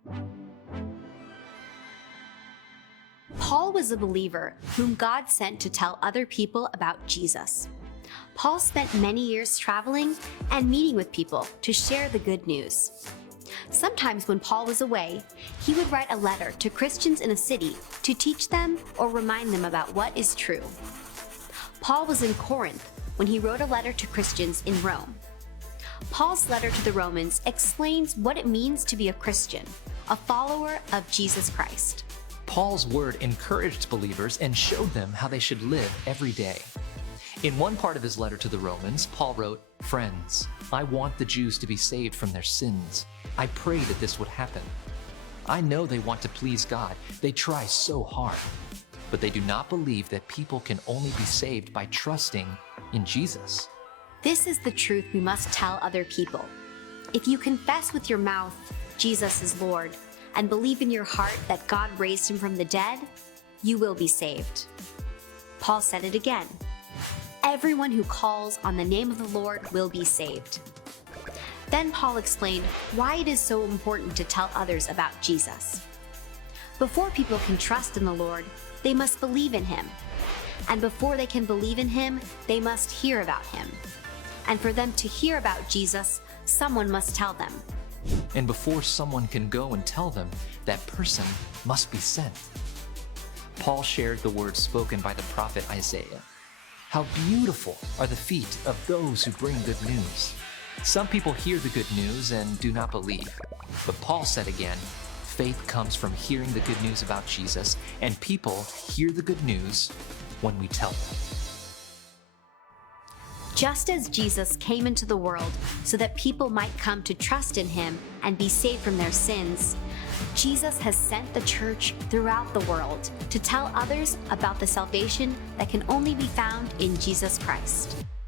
Paul was a believer whom God sent to tell other people about Jesus. Paul spent many years traveling and meeting with people to share the good news. Sometimes when Paul was away, he would write a letter to Christians in a city to teach them or remind them about what is true. Paul was in Corinth when he wrote a letter to Christians in Rome. Paul's letter to the Romans explains what it means to be a Christian, a follower of Jesus Christ. Paul's word encouraged believers and showed them how they should live every day. In one part of his letter to the Romans, Paul wrote, "Friends, I want the Jews to be saved from their sins. I pray that this would happen. I know they want to please God. They try so hard. But they do not believe that people can only be saved by trusting in Jesus." This is the truth we must tell other people. If you confess with your mouth Jesus is Lord and believe in your heart that God raised him from the dead, you will be saved. Paul said it again. Everyone who calls on the name of the Lord will be saved. Then Paul explained why it is so important to tell others about Jesus. Before people can trust in the Lord, they must believe in him. And before they can believe in him, they must hear about him. And for them to hear about Jesus, someone must tell them. And before someone can go and tell them, that person must be sent. Paul shared the words spoken by the prophet Isaiah. How beautiful are the feet of those who bring good news. Some people hear the good news and do not believe. But Paul said again, faith comes from hearing the good news about Jesus, and people hear the good news when we tell them. Just as Jesus came into the world so that people might come to trust in him and be saved from their sins, Jesus has sent the church throughout the world to tell others about the salvation that can only be found in Jesus Christ.